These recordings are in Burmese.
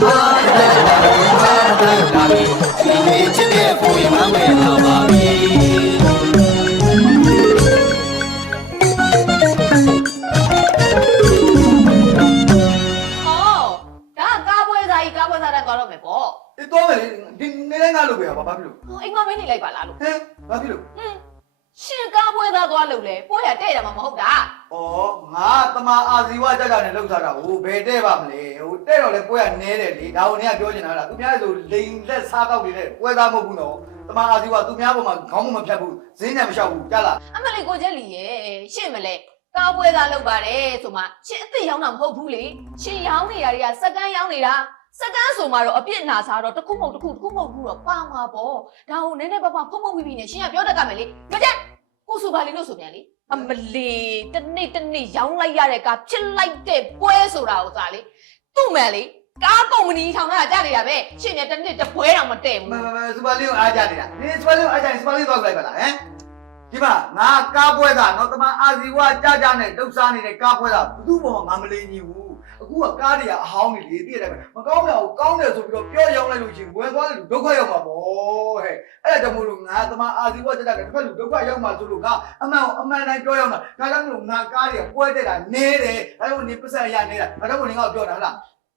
ဟာဟာဟာဒီနေ့ချစ်တဲ့ကိုရင်မမဲ့လာပါပြီဟောဒါကကားပွဲစားကြီးကားပွဲစားတဲ့ကောင်းတော့မယ်ပေါ့အေးတော့မယ်ဒီနေတိုင်းငါလုပ်ပြရပါဘာဖြစ်လို့ဟောအိမ်မမင်းနေလိုက်ပါလားလို့ဟဲဘာဖြစ်လို့ဟင်း ရှင်ကားပွဲစားသွားလို့လေပွဲရတဲ့တယ်မှာမဟုတ်တာဩငါတမအာဇီဝကြကြနဲ့လောက်ထားတာဟိုဘယ်တဲ့ပါမလဲဟိုတဲ့တော့လေပွဲကနဲတယ်လေဒါကိုနေကပြောနေတာလားသူများဆိုလိန်လက်စားကောက်နေတဲ့ပွဲသားမဟုတ်ဘူးနော်တမအာဇီဝသူများပေါ်မှာခေါင်းမမဖြတ်ဘူးဈေးညံမလျှောက်ဘူးကြားလားအမလေးကိုကျက်လီရဲ့ရှင့်မလဲကားပွဲစားလုပ်ပါတယ်ဆိုမှရှင်အစ်စ်ရောင်းတာမဟုတ်ဘူးလေရှင်ရောင်းနေတာတွေကစကန်ရောင်းနေတာစကန်ဆိုမှတော့အပြစ်နာစားတော့တစ်ခုမဟုတ်တစ်ခုတစ်ခုမဟုတ်ဘူးတော့ပါမှာပေါ့ဒါကိုနည်းနည်းပါးပါဖုံဖုံပြီးပြီးနဲ့ရှင်ကပြောတတ်ကမယ်လေမကြက် ကိုဆိုပါလေလို့ဆိုပြန်လေအမလီတနေ့တနေ့ရောင်းလိုက်ရတဲ့ကားဖြစ်လိုက်တဲ့ပွဲဆိုတာကိုသာလေသူ့မှန်လေကားကုမ္ပဏီထောင်ထားတာကြားနေတာပဲရှင်နဲ့တနေ့တပွဲတောင်မတည့်ဘူးမမမစူပါလေးကိုအားကြနေတာနင်စူပါလေးကိုအားကြရင်စူပါလေးသွားကြလိုက်ပါလားဟမ် ဒီမှာငါကားပွဲသားနော်တမအာဇီဝကြကြနဲ့တုတ်စားနေတဲ့ကားပွဲသားဘသူ့ဘောမှာငါမလိန်ကြီးဘူးအခုကကားတွေကအဟောင်းနေလေသိရတယ်မကောင်းတော့ကောင်းတယ်ဆိုပြီးတော့ပြောရောက်လိုက်လို့ရှိရင်ဝယ်သွားတယ်လူဒုက္ခရောက်မှာပေါ့ဟဲ့အဲ့ဒါကြောင့်မို့လို့ငါတမအာဇီဝကြကြနဲ့တစ်ဖက်လူဒုက္ခရောက်မှာဆိုလို့ကအမှန်အမှန်တိုင်းပြောရောက်တာဒါကြောင့်မို့လို့ငါကားတွေကပွဲတက်တာနေတယ်ဒါကြောင့်နေပတ်စံရနေတာဒါကြောင့်မို့ငါပြောတာဟလား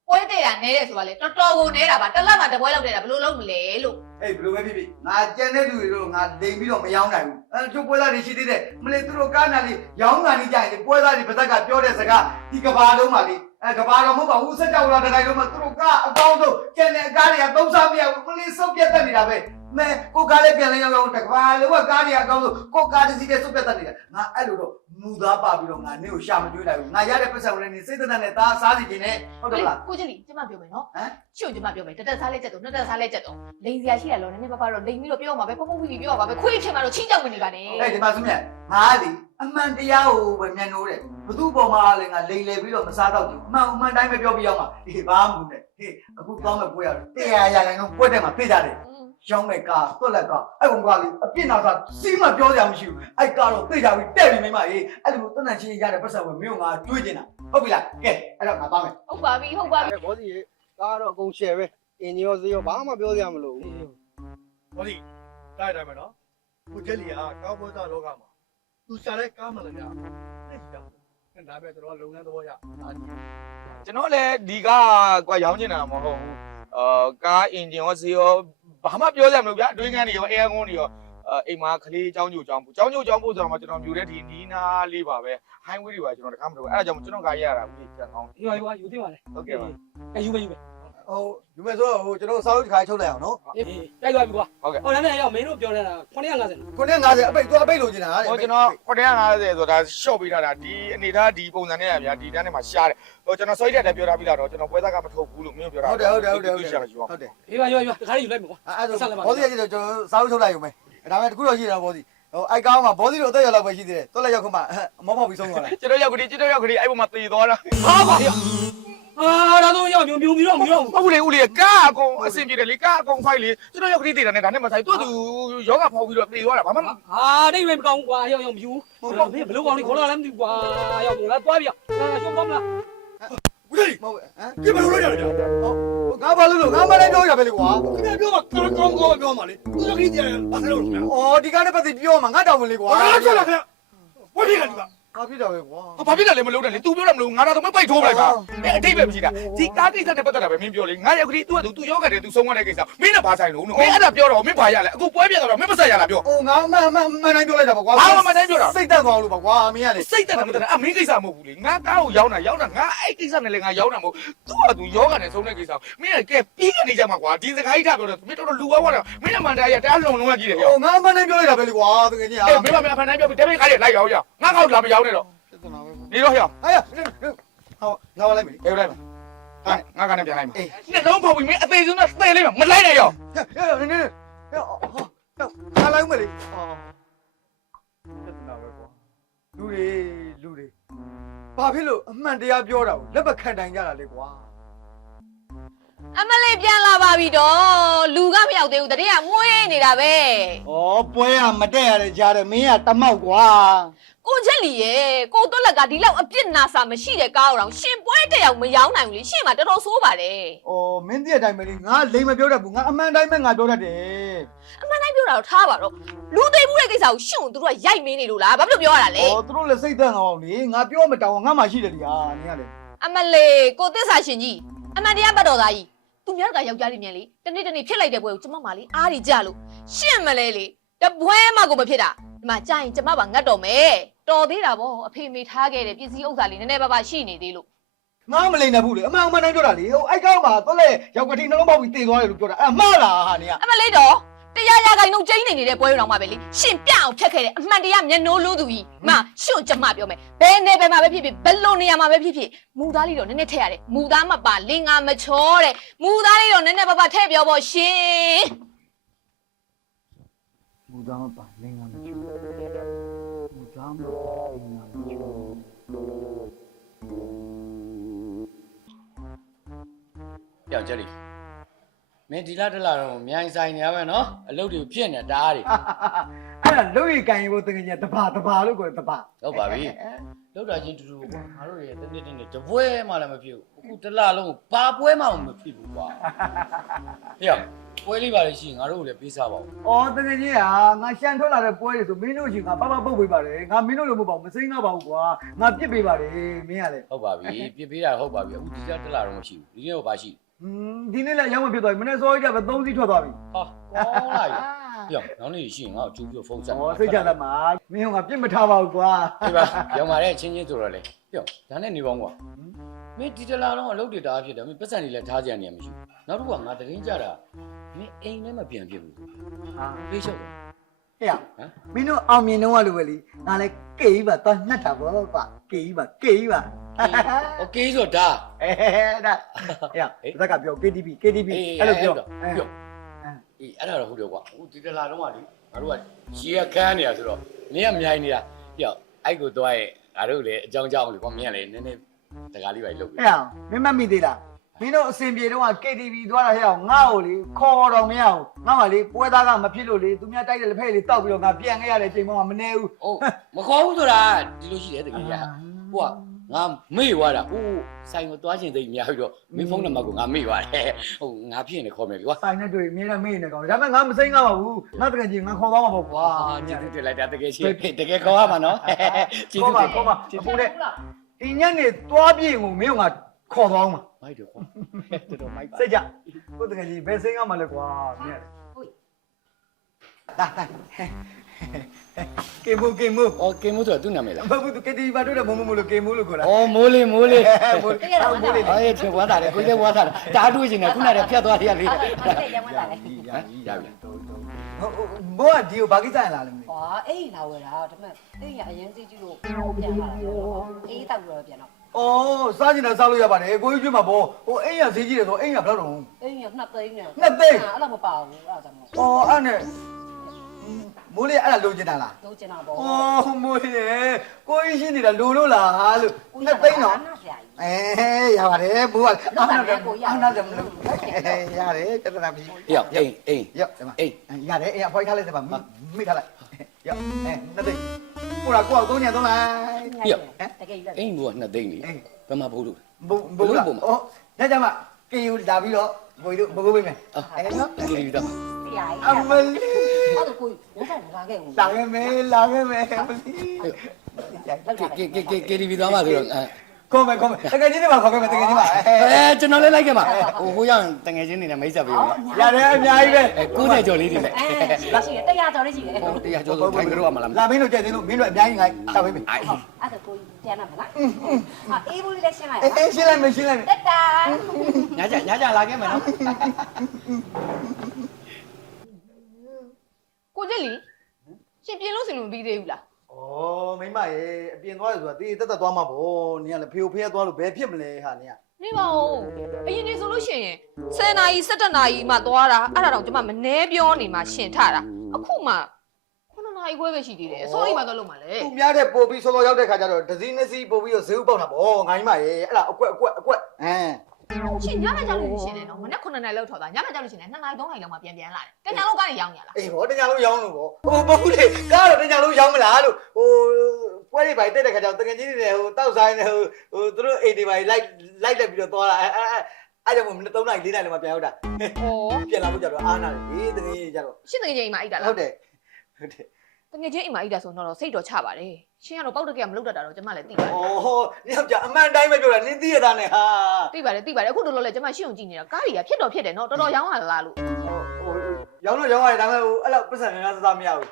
ပွဲတဲ့တာနဲတယ်ဆိုတာလေတော်တော်ကိုနဲတာပါတစ်လက်မှတစ်ပွဲလောက်တဲ့တာဘယ်လိုလုပ်မလဲလို့အေးဘယ်လိုပဲဖြစ်ဖြစ်ငါကြံတဲ့လူတွေတော့ငါလိန်ပြီးတော့မယောင်းနိုင်ဘူးအဲကျုပ်ပွဲသားတွေရှိသေးတယ်မလေးသူတို့ကားနာလေးရောင်းတာနေကြရင်လေပွဲသားတွေပါဇက်ကပြောတဲ့စကားဒီကဘာလုံးပါလေအဲကဘာတော့မဟုတ်ပါဘူးစက်ကြောလာတခိုင်လုံးမှာသူတို့ကအကောင်းဆုံးကျန်တဲ့အကားတွေကသုံးစားမရဘူးမလေးစုပ်ပြတ်တတ်နေတာပဲ မဲကိုကားလေးပြန်လဲရောက်ရောက်တကဘာလုံးကကားတွေအကောင်းဆုံးကိုကားတစ်စီးနဲ့စုပ်ပြတ်တတ်နေတာငါအဲ့လိုတော့မူသားပါပြီးတော့ငါနေကိုရှာမကြွေးလိုက်ဘူးငါရတဲ့ပတ်စံဝင်နေစိတ်သက်သက်နဲ့သားစားစီခြင်းနဲ့ဟုတ်တယ်မလားကိုကြီးလီကျမပြောမယ်နော်ဟမ်ချွတ်ကျမပြောမယ်တက်တက်စားလေးချက်တော့နှစ်တက်စားလေးချက်တော့လိန်စရာရှိရလို့နည်းနည်းပါးပါတော့လိန်ပြီးတော့ပြောမှာပဲဖုံဖုံပြီးပြီးပြောမှာပဲခွေးဖြစ်မှာတော့ချင်းကြောက်ဝင်နေပါနဲ့အဲ့ဒီမှာစုမြတ်ငါလေအမှန်တရားကိုပဲမြန်လို့တဲ့ဘသူ့ပေါ်မှာလည်းငါလိန်လေပြီးတော့မစားတော့ဘူးအမှန်အမှန်တိုင်းပဲပြောပြအောင်ပါဟေးဘာမှမနဲ့ဟေးအခုကောင်းမဲ့ပွဲရတယ်တရားရရင်တော့ပွဲတဲ့မှာပြေးကြတယ် ရောင်းမဲ့ကားတွက်လက်ကားအဲ့ကောင်ကလေအပြစ်နာစားစီးမပြောစရာမရှိဘူးအဲ့ကားတော့ပြေးကြပြီတဲ့ပြီမိမအေးအဲ့လိုတန်တန်ချင်းရတဲ့ပတ်စံဝင်မင်းကငါတွေးနေတာဟုတ်ပြီလားကဲအဲ့တော့ငါပါမယ်ဟုတ်ပါပြီဟုတ်ပါပြီဘောစီကားတော့အကုန် share ပဲအင်ဂျင်ရောဈေးရောဘာမှပြောစရာမလိုဘူးဟောဒီတိုက်တိုင်းမယ်နော်ကိုကျက်လီကကောင်းပွဲသားလောကမှာသူရှာတဲ့ကားမှလည်းများသိကြတယ်ဒါပဲကျွန်တော်လုပ်ငန်းသဘောရအားကြီးကျွန်တော်လည်းဒီကကွာရောင်းနေတာမဟုတ်ဘူးအာကားအင်ဂျင်ရောစီရော ဘာမှပြောရမလို့ဗျာအတွင်းခန်းတွေရောအဲကွန်းတွေရောအိမ်မှာကလေးအကြောင်းကျိုးအကြောင်းပူအကြောင်းကျိုးအကြောင်းပူဆိုတော့မှကျွန်တော်မြူတဲ့ဒီနီးနားလေးပါပဲ highway တွေပါကျွန်တော်တခါမတော်ဘူးအဲ့ဒါကြောင့်ကျွန်တော်ကရရတာဦးကြီးပြန်ကောင်းဒီပါဒီပါယူသိပါလေဟုတ်ကဲ့ပါအယူပဲယူပဲ ဟိုယူမယ်ဆိုတော့ဟိုကျွန်တော်စာအုပ်တစ်ခါချုပ်လိုက်အောင်နော်အေးတိုက်သွားပြီကွာဟုတ်ကဲ့ဟောဒါနဲ့ရောက်မင်းတို့ပြောနေတာ950 950အပိတ်သူအပိတ်လိုချင်တာတဲ့ဟိုကျွန်တော်950ဆိုတာ short ပေးထားတာဒီအနေထားဒီပုံစံနဲ့ဗျာဒီတန်းထဲမှာရှားတယ်ဟိုကျွန်တော် sorry တက်တယ်ပြောထားပြီးတော့ကျွန်တော်ပွဲသားကမထုတ်ဘူးလို့မင်းပြောတာဟုတ်တယ်ဟုတ်တယ်ဟုတ်တယ်ဟုတ်တယ်ရှာယူအောင်ဟုတ်တယ်အေးပါယူပါယူပါတခါလေးယူလိုက်မယ်ကွာအဲ့ဒါဘောစီကကျတော့ကျွန်တော်စာအုပ်ချုပ်လိုက်ယူမယ်ဒါပေမဲ့တခုတော့ရှိတာဘောစီဟိုအိုက်ကောင်းမှာဘောစီတို့အသက်ရောက်လောက်ပဲရှိသေးတယ်တွက်လက်ရောက်ခမအမောဖောက်ပြီးဆုံးသွားတယ်ကျွန်တော်ရောက်ကလေးကျွန်တော်ရောက်ကလေးအဲ့ပုံမှာတည်သွားတာဟာပါ အာဒါတော့ရောက်မြုံမြုံပြီးတော့မြုံတော့ဟုတ်လေဦးလေးကားအကုန်အဆင်ပြေတယ်လေကားအကုန်ဖိုက်လေကျွန်တော်ရောက်ကလေးတည်တာနဲ့ဒါနဲ့မဆိုင်သူ့သူယောဂဖောက်ပြီးတော့တည်သွားတာဘာမှမဟာတိတ်ပဲမကောင်းကွာရောက်ရောက်မြူဟုတ်ပါဘယ်လိုကောင်းလေးခေါ်လာလည်းမသိကွာရောက်ငါသွားပြီဟာရှုံးကောင်းလားဦးလေးမဟုတ်ဟမ်ဒီဘယ်လိုလုပ်ရလဲဗျာငါဘာလို့လို့ငါမလည်းပြောရပဲလေကွာခင်ဗျာပြောမှာကောင်းကောင်းကောင်းပြောမှာလေသူတို့ခရီးကြတယ်ဘာလို့လဲဗျာအော်ဒီကားနဲ့ပတ်သက်ပြောမှာငါတောင်းမလေးကွာဘာလို့ချက်လာခင်ဗျာဝတ်ပြတယ်ဒီ က ငါဖြစ်တာပဲကွာ ဘာဖြစ်တယ်လဲမလုပ်တယ်လေ तू ပြောတယ်မလို့ငါတော့မပိတ်ထိုးပလိုက်တာအဲအတိတ်ပဲမရှိတာဒီကားကိစ္စနဲ့ပတ်သက်တာပဲမင်းပြောလေငါရောက်ကလေး तू က तू ယောဂတယ် तू ဆုံးသွားတဲ့ကိစ္စမင်းနဲ့ဘာဆိုင်လို့မင်းအဲ့ဒါပြောတော့မင်းဘာရလဲအခုပွဲပြတော့မင်းမဆက်ရလားပြော အိုးငါမမမနိုင်ပြောလိုက်တာပါကွာ ဘာမှမနိုင်ပြောတာ စိတ်တက်သွားလို့ပါကွာမင်းကလေ စိတ်တက်တယ်မတက်တယ်အမင်းကိစ္စမဟုတ်ဘူးလေငါကားကိုရောင်းတာရောင်းတာငါအဲ့ကိစ္စနဲ့လေငါရောင်းတာမဟုတ် तू က तू ယောဂနဲ့ဆုံးတဲ့ကိစ္စမင်းကဲပြီးကနေကြမှာကွာဒီစကားကြီးထားပြောတယ်မင်းတော်တော်လူဝဝတာမင်းနဲ့မှန်တရားတရားလုံးလုံးကကြီးတယ်ပြော အိုးငါမနိုင်ပြောလိုက်တာပဲလေကွာတကယ်ကြီးဟာ အေးမင်းမမဖန်တိုင်းပြောပြီးတပည့်ကားတွေလိုက်ရောင်းရငါကောက်လာမရော င်းနဲ့တော့ပြဿနာပဲနေတော့ဟျောဟာရဟောငါလိုက်ပြီအေးလိုက်ပါငါကနေပြန်လိုက်ပါအေးနှလုံးဖောက်ပြီးမင်းအသေးဆုံးနဲ့သေလိုက်မှာမလိုက်နဲ့ရောရရနေနေရဟောငါလိုက်မယ်လေအော်ပြဿနာပဲကွာလူတွေလူတွေဘာဖြစ်လို့အမှန်တရားပြောတာကိုလက်မခံတိုင်ကြတာလေကွာ အမလေးပြန်လာပါပြီတော့လူကမရောက်သေးဘူးတတိယမွေးနေတာပဲဩပွဲကမတက်ရတဲ့ကြားတယ်မင်းကတမောက်ကွာကိုချက်လီရဲ့ကိုတွက်လက်ကဒီလောက်အပြစ်နာစာမရှိတဲ့ကားအောင်ရှင်ပွဲတက်အောင်မရောင်းနိုင်ဘူးလေရှင်မှာတော်တော်ဆိုးပါတယ်။အော်မင်းတည့်အတိုင်းပဲလေငါလိမ်မပြောတတ်ဘူးငါအမှန်တိုင်းပဲငါပြောတတ်တယ်အမှန်တိုင်းပြောတာတော့ထားပါတော့လူသိမှုတဲ့ကိစ္စကိုရှင်ကိုသူတို့ကရိုက်မင်းနေလို့လားဘာဖြစ်လို့ပြောရတာ။လဲအော်သူတို့လည်းစိတ်သက်ငါအောင်လေငါပြောမတောင်းငါမှရှိတယ်လေဟာနင်ကလေ အမလေးကိုသစ္စာရှင်ကြီးအမှန်တရားပတ်တော်သားကြီး သူများကယောက်ျားလေးမြန်လေတနေ့တနေ့ဖြစ်လိုက်တဲ့ပွဲကိုကျမမလေးအားရကြလို့ရှင့်မလဲလေတပွဲမှကိုမဖြစ်တာဒီမှာကြာရင်ကျမပါငတ်တော်မယ်တော်သေးတာဗောအဖေမေထားခဲ့တဲ့ပစ္စည်းဥစ္စာလေးနည်းနည်းပါးပါးရှိနေသေးလို့။ငါမလိမ်နိုင်ဘူးလေအမှန်အမှန်တိုင်းပြောတာလေဟိုအိုက်ကောင်းမှာတော့လေရောက်ကတိနှလုံးပေါက်ပြီးတည်သွားတယ်လို့ပြောတာအဲ့မှားလားဟာနင်ကအမလေးတော့တ ရားရခိုင်နှုတ်ကျင်းနေနေတဲ့ပွဲတော်မှာပဲလေရှင်ပြအောင်ဖြတ်ခဲ့တဲ့အမှန်တရားမျက်နှိုးလို့သူကြီးမရှွန့်ကျမပြောမယ်ဘယ်နေဘယ်မှာပဲဖြစ်ဖြစ်ဘယ်လိုနေရာမှာပဲဖြစ်ဖြစ်မူသားလေးတော့နည်းနည်းထည့်ရတယ်မူသားမပါလင်္ကာမချောတဲ့မူသားလေးတော့နည်းနည်းပါးပါးထည့်ပြောဖို့ရှင်မူသားမပါလင်္ကာမချူမူသားမပါလင်္ကာမချူပြောက်ကြလိမ င်းဒီလားတလားတော့မြိုင်ဆိုင်နေရမယ်နော်အလုပ်တွေဖြစ်နေတားတွေအဲ့ဒါလုံရီကန်ရီဘိုတကယ်ကြီးတပါတပါလို့ကိုတပါဟုတ်ပါပြီလောက်တာချင်းတူတူကွာငါတို့ရဲ့တနေ့တနေ့တပွဲမှလည်းမဖြစ်ဘူးအခုတလားလုံးဘာပွဲမှမဖြစ်ဘူးကွာပြောက်ပွဲလေးပါလေရှိရင်ငါတို့ကိုလည်းပေးစားပါဦး။အော်တကယ်ကြီးဟာငါရှန်ထွက်လာတဲ့ပွဲတွေဆိုမင်းတို့ရှိငါပပပုတ်ပေးပါတယ်။ငါမင်းတို့လိုမဟုတ်ပါဘူးမစိမ့်တော့ပါဘူးကွာ။ငါပြစ်ပေးပါတယ်မင်းကလည်းဟုတ်ပါပြီပြစ်ပေးတာဟုတ်ပါပြီအခုဒီကြတလားတော့မရှိဘူးဒီနေ့တော့ဘာရှိ ဟွန်းဒီနေ့လည်းရောက်မဖြစ်သွားပြီမနေ့စောကြီးကပဲ၃စီးထွက်သွားပြီဟာကောင်းလာပြီပြောက်နောက်နေ့ရှိရင်ငါ့ကိုကျူးပြီးဖုန်းဆက်။အော်စိတ်ချသမားမင်းကငါပြစ်မထားပါဘူးကွာဒီပါရောင်ပါတဲ့ချင်းချင်းဆိုတော့လေပြောက်ဒါနဲ့နေပေါင်းကွာမင်းဒီတလားတော့အလုပ်တွေတားဖြစ်တယ်မင်းပတ်စံတွေလည်းထားကြရနေမှမရှိဘူးနောက်တစ်ခုကငါတရင်ကြတာမင်းအိမ်ထဲမှာပြန်ဖြစ်ဘူး။ဟာဖေးလျှောက်တယ် ဟဲ့မင်းတို့အောင်မြင်တော့လို့ပဲလီငါလည်းကေးပါတော့နှက်တာပေါ့ကွာကေးပါကေးပါ โอเคဆိုတော့ဒါ အဲဒါဟဲ့ဘက်ကပြော KTV KTV အဲ့လိုပြော ပြောအေးအဲ့ဒါတော့ဟုတ်တယ်ကွာဟိုဒီတလာတော့မှလေငါတို့ကရေရခန်းနေတာဆိုတော့နင်းကမြိုင်နေတာပြောအဲ့ကိုတော့ရဲ့ငါတို့လေအကြောင်းကြောင်းလေကွာမင်းကလေနည်းနည်းတကားလေးပါလုပ်ပြီ ဟဲ့မင်းမမိသေးလား မင်းတို့အစင်ပြေတော့ KTV သွားတာဟဲ့အောင်ငါ့ကိုလေခေါ်တော့မရအောင်ငါမှလေပွဲသားကမဖြစ်လို့လေသူများတိုက်တဲ့လက်ဖက်လေးတောက်ပြီးတော့ငါပြန်ခဲ့ရတဲ့အချိန်မှမနေဘူးဟုတ်မခေါ်ဘူးဆိုတာဒီလိုရှိတယ်တကယ်ကြီးဟိုကငါမေ့သွားတာဟိုဆိုင်ကိုသွားချင်သိများပြီးတော့မင်းဖုန်းနံပါတ်ကိုငါမေ့သွားတယ်ဟိုငါဖြစ်နေခေါ်မယ်ကွာဆိုင်နဲ့တွေ့မြင်နေမေးနေကောင်ဒါပေမဲ့ငါမစိမ့်ငါပါဘူးငါတကယ်ကြီးငါခေါ်သွားမှာပေါ့ကွာအာကျေးဇူးတင်လိုက်တာတကယ်ရှိတကယ်ခေါ်ရမှာနော်ကျေးဇူးခေါ်ပါတင်ခေါ်ပါအခုလေဒီညနေသွားပြေကိုမင်းကငါခေါ်သွားအောင်ပါ မိုက်တယ်ကွာတော်တော်မိုက်ပါစိတ်ကြကိုတကယ်ကြီးဘယ်စိမ့်ငါမှလဲကွာမင်းလာလာကေမူကေမူအော်ကင်မို့ဆိုတာသူ့နာမည်လားဘာဘူးသူ KTV ဘာတွေ့တယ်မမမလို့ကေမူလို့ခေါ်တာအော်မိုးလေးမိုးလေးမိုးမိုးလေးအေးချဝါတာလေကိုကြီးဝါတာတားတွေ့ချင်တယ်ခုနကဖြတ်သွားရလေးတယ်ရမလာလေရပြီဘောကဒီကိုဘာကိစ္စလာလဲမသိ။ဟာအဲ့ဒီလာဝယ်တာဒါပေမဲ့အဲ့ဒီကအရင်စိတ်ကြီးလို့ပြန်လာတာ။အေးတောက်ပြီးတော့ပြန်တော့ အော်စားကျင်တာစားလို့ရပါတယ်ကိုကြီးကျွေးမှာပေါ့ဟိုအိမ်ရဈေးကြီးတယ်ဆိုအိမ်ရဘယ်လောက်တော့အဲ့ဒီကနှစ်သိန်းနဲ့နှစ်သိန်းအဲ့လိုမပါဘူးအဲ့ဒါကြောင့်မို့အော်အဲ့နဲ့မိုးလေးအဲ့ဒါလိုချင်တာလားလိုချင်တာပေါ့အော်မိုးလေးကိုကြီးရှင်းနေတာလိုလို့လားလို့နှစ်သိန်းတော့နားဆရာကြီးအဲရပါတယ်ဘိုးကအာနာတယ်အာနာတယ်မလို့ရတယ်ပြဿနာပြီရောက်အိမ်အိမ်ရောက်ဒီမှာအိမ်ရတယ်အေးဖွိုက်ထားလိုက်စပါမိထားလိုက် ရောက်အဲနှစ်သိန်းကိုရာကိုအောင်သုံးညသုံးလိုက်တကယ်ကြီးအိမ်ဘောနှစ်သိန်းလေဘယ်မှာဘို့လို့ဘုံဘုံလားဩညကြမှာကေယူလာပြီးတော့ဘိုးတို့ဘိုးဘိုးပေးမယ်အဲနော်ဒီလိုတော့ဆရာကြီးအမလီအဲ့ဒါကိုရတဲ့လာခဲ့ဦးလာခဲ့မယ်လာခဲ့မယ်အမလီကေကေကေကေဒီဗီသွားမှာဆိုတော့ အဲခေါ်မယ်ခေါ်မယ်တကယ်ချင်းတွေပါခေါ်ခဲ့မယ်တကယ်ချင်းပါအဲကျွန်တော်လည်းလိုက်ခဲ့မှာဟိုဟိုရောက်တငယ်ချင်းနေနဲ့မိတ်ဆက်ပေးဦးရတယ်အများကြီးပဲအဲ90ကျော်လေးတွေနဲ့အဲရှိတယ်တရားတော်လေးရှိတယ်ဟိုတရားကျော်ဆိုထိုင်ကြတော့မလားလာမင်းတို့ကြိုက်သေးလို့မင်းတို့အများကြီးငါတောက်ပေးမယ်အဲအဲ့ဒါကိုပြန်လာမလားဟာအေးဘူးလေးရှင်းလိုက်အေးအေးရှင်းလိုက်မယ်ရှင်းလိုက်မယ်တက်တာညကြညကြလာခဲ့မယ်နော်ကိုကျက်လီရှင်ပြင်လို့စင်လို့မပြီးသေးဘူးလား ဩမိမရေအပြင်သွားရဆိုတာတေးတက်တက်သွားမှာဗောနင်ကလည်းဖေကိုဖေးသွားလို့ဘယ်ဖြစ်မလဲဟာနင်ကနေပါဦးအရင်နေဆိုလို့ရှိရင်10နာရီ17နာရီမှသွားတာအဲ့ဒါတော့ကျွန်မမနှဲပြောနေမှရှင်ထတာအခုမှ9နာရီခွဲပဲရှိသေးတယ်အစိုးရမှတော့လုံးပါလေသူများတဲ့ပို့ပြီးစောစောရောက်တဲ့ခါကျတော့ဒဇင်းနစီပို့ပြီးတော့ဈေးဥပေါက်တာဗောငါမိမရေအဲ့ဒါအကွက်အကွက်အကွက်အဲ ရှင်ညမကြောက်လို့ရှင်တယ်နော်မနေ့9နာရီလောက်ထွက်သွားညမကြောက်လို့ရှင်တယ်2နာရီ3နာရီလောက်မှပြန်ပြန်လာတယ်တညာလုံးကားနေရောက်နေရလားအေးဟောတညာလုံးရောင်းလို့ပေါ့ဟိုမဟုတ်လေကားတော့တညာလုံးရောင်းမလားလို့ဟိုပွဲတွေပိုင်းတက်တဲ့ခါကျတော့တကယ်ကြီးတွေဟိုတောက်ဆိုင်နေဟိုဟိုသူတို့အိမ်တွေပိုင်းလိုက်လိုက်တက်ပြီးတော့သွားတာအဲအဲအဲ့ကြောင့်မနေ့3နိုင်4နိုင်လောက်မှပြန်ရောက်တာဟောပြန်လာဖို့ကြတော့အားနာတယ်တကယ်ကြီးကြတော့ရှင်တကယ်ကြီးအိမ်မှာအိတ်တာဟုလားတ်တယ်ဟုတ်တယ် တကယ်ကြီးအိမ်မှာအိတ်တာဆိုတော့စိတ်တော့ချပါတယ်ရှင်ကတော့ပောက်တကယ်မလုပ်တတ်တာတော့ကျမလည်းသိပါတယ်ဩဟောညောင်ကြအမှန်တိုင်းပဲပြောတာနင်းသိရတာနဲ့ဟာသိပါတယ်သိပါတယ်အခုတော့လည်းကျမရှင်းအောင်ကြည့်နေတာကားကြီးကဖြစ်တော့ဖြစ်တယ်နော်တော်တော်ရောင်းရလားလို့ဟိုရောင်းတော့ရောင်းရတယ်ဒါပေမဲ့ဟိုအဲ့လောက်ပတ်စံနေလားစသားမရဘူး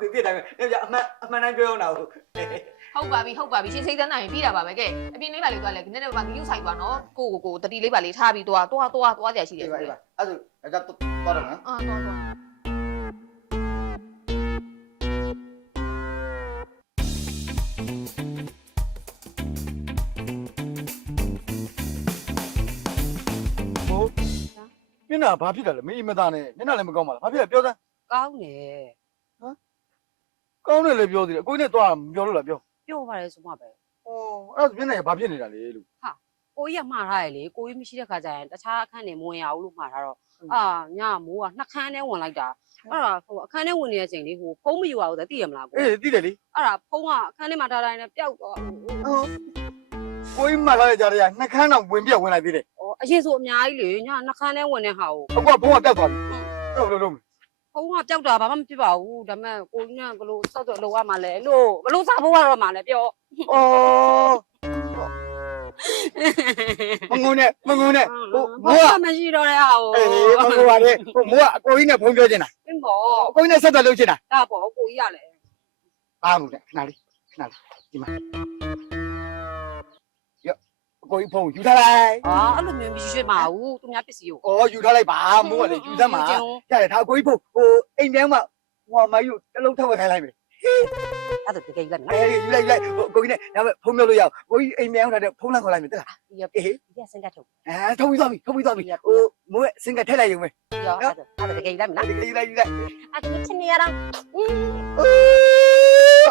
သိသိတိုင်းပဲညောင်ကြအမှန်အမှန်တိုင်းပြောရအောင်ဟုတ်ပါပြီဟုတ်ပါပြီရှင်စိတ်သက်နိုင်ပြီးတာပါပဲကဲအပြင်လေးပါလေးသွားလဲနည်းနည်းပါဂယူဆိုင်သွားနော်ကိုကိုကိုတတိလေးပါလေးထားပြီးသွားသွားသွားသွားကြရှိတယ်ဒီဆိုပါဒီလေပါအဲ့ဒါအဲ့ဒါတော့တော့နော်အာသွားသွား မျက်နှာဘာဖြစ်တာလဲမင်းအမသားနဲ့မျက်နှာလည်းမကောင်းပါလားဘာဖြစ်လဲပြောစမ်းကောင်းတယ်ကောင်းတယ်လည်းပြောသေးတယ်အကိုကြီးနဲ့သွားမပြောလို့လားပြောပြောပါလေဆိုမှပဲဟောအဲ့ဒါမျက်နှာကဘာဖြစ်နေတာလဲလို့ ကိုကြီးကမှားထားရလေကိုကြီးမရှိတဲ့ခါကျရင်တခြားအခန်းတွေမဝင်ရဘူးလို့မှားထားတော့အာညမိုးကနှစ်ခန်းနဲ့ဝင်လိုက်တာအဲ့ဒါဟိုအခန်းထဲဝင်နေတဲ့အချိန်လေးဟိုဖုံးမယူအောင်သိသိရမလားကိုအေးသိတယ်လေအဲ့ဒါဖုံးကအခန်းထဲမှာထားတိုင်းနဲ့ပျောက်သွားဟောကိုကြီးမှလာတဲ့ကြားရနှခမ်းတော့ဝင်ပြက်ဝင်လိုက်သေးတယ်ဩ အရင်ဆိုအများကြီးလေညနှစ်ခန်းထဲဝင်တဲ့ဟာကိုအခုကဘုံကတက်သွားပြီအဲ့လိုလုံးဖုံးကပျောက်တာဘာမှမဖြစ်ပါဘူးဒါပေမဲ့ကိုကြီးကဘလို့စောက်တော့လောက်ရမှာလဲလို့ဘလို့စားဖို့ကတော့မှာလဲပြောအော်မငုံနဲ့မငုံနဲ့ဟိုဘာမိုးကမှမရှိတော့တဲ့ဟာကိုအေးမငုံပါနဲ့ဟိုမိုးကအကိုကြီးနဲ့ဖုံးပြောချင်တာအင်းပေါ့အကိုကြီးနဲ့ဆက်သွယ်လုပ်ချင်တာဒါပေါ့ကိုကြီးရလဲဘာမှုလဲခဏလေးခဏလေးဒီမှာရောအ ကိုကြီးဖုံးယူထားလိုက်အာအဲ့လိုမျိုးမရှိမှာဘူးသူများပစ္စည်းကိုအော်ယူထားလိုက်ပါမိုးကလေယူသမ်းပါရတယ်ဒါအကိုကြီးဖုံးဟိုအိမ်ပြန်မှာဟိုမယူတလုံးထောက်ဝက်ခိုင်းလိုက်မယ်အဲ့ဒါတကယ်ကြီးလိုက်နော်အေးယူလိုက်ယူလိုက်ဟိုအကိုကြီးနဲ့ဒါပေမဲ့ဖုံးပြောလို့ရအောင်ကိုကြီးအိမ်ပြန်ထားတဲ့ဖုံးလန့်ခေါ်လိုက်မယ်တက်လားဒီရအေးဒီစင်ကတ်ထုတ်အဲထုံးပြီးသွားပြီထုံးပြီးသွားပြီဟိုမိုးရဲ့စင်ကထက်လိုက်ရုံပဲရောအဲ့ဒါအဲ့ဒါတကယ်ကြီးလိုက်မလားဒီယူလိုက်ယူလိုက်အဲ့ဒါချင်းနေရတာ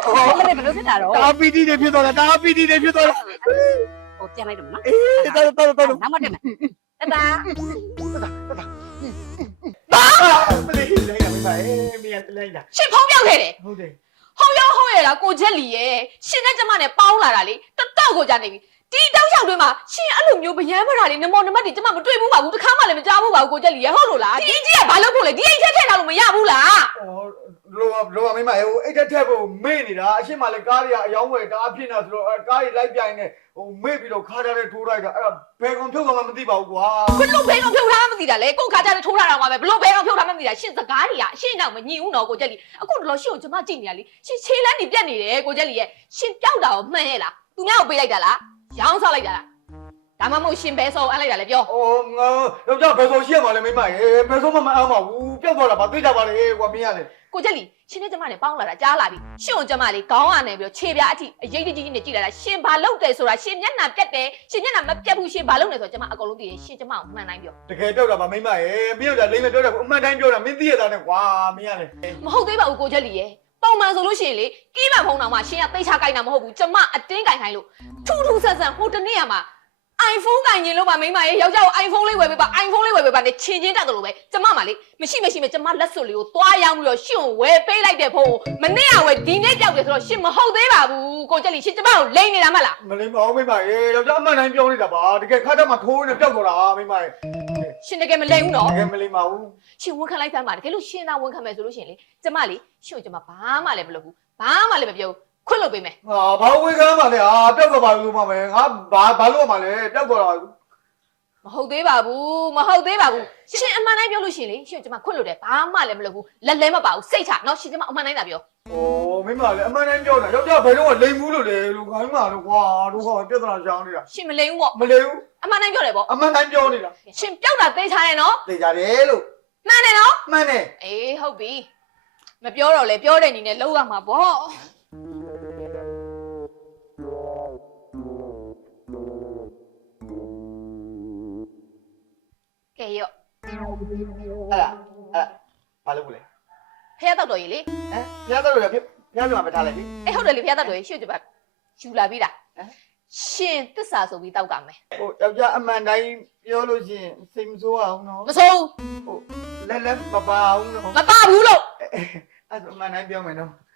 အော်ဘယ်လိုဘယ်လိုဖြစ်တာတော့တာပီတီတွေဖြစ်သွားတာတာပီတီတွေဖြစ်သွားတာ ဟိုပြန်လိုက်တော့မနော်အေးတော်တော်တော်တော်နောက်မှတက်မယ်တတာမလေးလိုက်ရမပါအေးမင်းကလိုက်တာရှင်ဖုံးပြောက်ခဲ့တယ်ဟုတ်တယ်ဟုတ်ရောဟုတ်ရလားကိုချက်လီရဲ့ရှင်နဲ့ကျမနဲ့ပေါင်းလာတာလေတော်တော်ကိုကြနေပြီဒီတောက်ချောက်တွင်းမှာရှင်အဲ့လိုမျိုးဗယမ်းမတာလေးနမောနမတ်တွေကျမမတွေ့ဘူးပါဘူးတစ်ခါမှလည်းမကြားဘူးပါဘူးကိုချက်လီရဲ့ဟုတ်လို့လားဒီအကြီးကဘာလုပ်ဖို့လဲဒီအိတ်ချက်ထည့်လာလို့မရဘူးလားဟော လောလောမင်းမဟိုအိတ်ထက်ဖို့မေ့နေတာအရှိမလည်းကားတွေကအယောင်းဝယ်ကားဖြစ်နေတာဆိုတော့ကားတွေလိုက်ပြိုင်နေဟိုမေ့ပြီးတော့ခါကြတဲ့ထိုးလိုက်တာအဲ့ဒါဘယ်ကောင်ဖြုတ်ကောင်မှမသိပါဘူးကွာဘလို့ဘဲကောင်ဖြုတ်ထားမှမသိတာလေကိုခါကြတဲ့ထိုးလာတာပါပဲဘလို့ဘဲကောင်ဖြုတ်ထားမှမသိတာရှင်စကားတွေကအရှင်းတော့မညီဘူးနော်ကိုချက်လီအခုတော့ရှင်ကိုကျမကြည့်နေရလေရှင်ခြေလန်းနေပြက်နေတယ်ကိုချက်လီရဲ့ရှင်ပြောက်တာကိုမှန်ရဲ့လားသူများကိုပေးလိုက်တာလားရောင်းစားလိုက်တာလား ဒါမှမဟုတ်ရှင်ဘဲစောအပ်လိုက်တာလေပြော။အော်ငါယောက်ျားဘယ်ဆိုရှိရမှာလဲမိမရေဘယ်ဆိုမှမအောင်ပါဘူး။ပြောက်သွားတာဗာသိကြပါလေကွာမင်းရတယ်ကိုချက်လီရှင်နဲ့ကျမနဲ့ပေါင်းလာတာကြားလာပြီရှင်ကိုကျမလေးခေါင်းကနေပြီးတော့ခြေပြားအထိအရေးကြီးကြီးနဲ့ကြည့်လာတာရှင်ဘာလုပ်တယ်ဆိုတာရှင်မျက်နှာပြတ်တယ်ရှင်မျက်နှာမပြတ်ဘူးရှင်ဘာလုပ်နေဆိုတော့ကျမအကုန်လုံးသိတယ်ရှင်ကျမကိုမှန်တိုင်းပြော။တကယ်ပြောက်တာဗာမိမရေမင်းယောက်ျားလိမ့်မပြောတာအမှန်တိုင်းပြောတာမင်းသိရတာနဲ့ကွာမင်းရတယ်မဟုတ်သေးပါဘူးကိုချက်လီရဲ့ပုံမှန်ဆိုလို့ရှိရင်လေကီးမန်ဖုန်းတော်မှာရှင်ကသိချကိုင်းတာမဟုတ်ဘူးကျမအတင်းကိုင်းခိုင်းလို့ထူးထူးဆန်းဆန်းဟိုတနေ့ကမှာ iPhone ကိုင်ရင်လို့ပါမိမရဲ့ယောက်ျားကို iPhone လေးဝယ်ပေးပါ iPhone လေးဝယ်ပေးပါနဲ့ချင်းချင်းတက်တယ်လို့ပဲကျမမှလေမရှိမရှိမဲ့ကျမလက်စွပ်လေးကိုသွားရောင်းပြီးတော့ရှင်ကိုဝယ်ပေးလိုက်တဲ့ဖို့မနေ့ကဝယ်ဒီနေ့ကြောက်တယ်ဆိုတော့ရှင်မဟုတ်သေးပါဘူးကိုချက်လီရှင်ကျမကိုလိမ့်နေတာမလား။မလိမ့်ပါဘူးမိမရေယောက်ျားအမှန်တိုင်းပြောနေတာဗာတကယ်ခါတတ်မှထိုးနေပြောက်သွားတာမိမရေရှင်တကယ်မလိမ့်ဘူးနော်တကယ်မလိမ့်ပါဘူးရှင်ဝန်ခံလိုက်စမ်းပါတကယ်လို့ရှင်သာဝန်ခံမယ်ဆိုလို့ရှင်လေကျမလေရှင်ကိုကျမဘာမှလည်းမလုပ်ဘူးဘာမှလည်းမပြောဘူး ခွင့်လုပ်ပေးမယ်။ဟာဘာဝေခံပါလဲဟာပြောက်သွားပါလို့မှမယ်ငါဘာဘာလို့မှလဲပြောက်သွားတာမဟုတ်သေးပါဘူးမဟုတ်သေးပါဘူးရှင်အမှန်တိုင်းပြောလို့ရှင်လေရှင်ကိုကျမခွင့်လုပ်တယ်ဘာမှလည်းမလုပ်ဘူးလက်လဲမပါဘူးစိတ်ချနော်ရှင်ကျမအမှန်တိုင်းသာပြော။အိုးမိမလည်းအမှန်တိုင်းပြောတာယောက်ျားဘယ်တော့လိမ့်ဘူးလို့လေလို့ခိုင်းပါလို့ကွာတို့ကပြဿနာကြောင်းနေတာရှင်မလိမ်ဘူးပေါ့မလိမ့်ဘူးအမှန်တိုင်းပြောတယ်ပေါ့အမှန်တိုင်းပြောနေတာရှင်ပြောက်တာသိချတယ်နော်သိကြတယ်လို့မှန်တယ်နော်မှန်တယ်အေးဟုတ်ပြီမပြောတော့လေပြောတဲ့အနေနဲ့လောက်ရမှာပေါ့ ကဲရော့အဲ့ဒါအဲ့ဘာလို့လဲဖះတော့တော်ကြီးလေဟမ်ဖျားတော့ရဖျားပြမှာမထားလိုက်ပြီအေးဟုတ်တယ်လေဖះတော့တော်ကြီးရှေ့ကျပါယူလာပြီးတာရှင်တစ္ဆာဆိုပြီးတောက်ကမယ်ဟိုယောက်ျားအမှန်တိုင်းပြောလို့ရှိရင်စိတ်မဆိုးအောင်နော်မဆိုးဟိုလက်လက်မပါအောင်နော်မပါဘူးလို့အဲ့ဒါအမှန်တိုင်းပြောမယ်နော်ဟို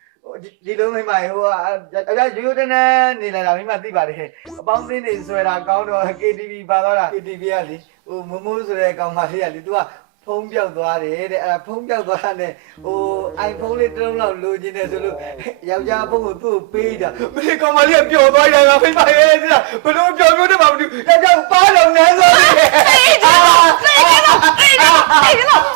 ဒီဒီလိုမိမဟိုကယောက်ျားရိုးရိုးတန်းတန်းနေလာတာမိမသိပါတယ်အပေါင်းအသင်းတွေဆွဲတာကောင်းတော့ KTV ပါသွားတာ KTV ကလေဟိုမမိုးဆိုတဲ့ကောင်မလေးကလေ तू ကဖုံးပြောက်သွားတယ်တဲ့အဲ့ဒါဖုံးပြောက်သွားတဲ့ဟို iPhone လေးတစ်လုံးလောက်လိုချင်တယ်ဆိုလို့ယောက်ျားဖုံးကိုသူ့ကိုပေးတာမင်းကောင်မလေးကပျော်သွားတယ်ငါဖိမရဲ့တဲ့ဘလို့ပျော်မျိုးတည်းမှမတူယောက်ျားပါတော့နန်းစောတယ်အေးတော့အေးတော့အေးတော့အေးတော့အားတော့အား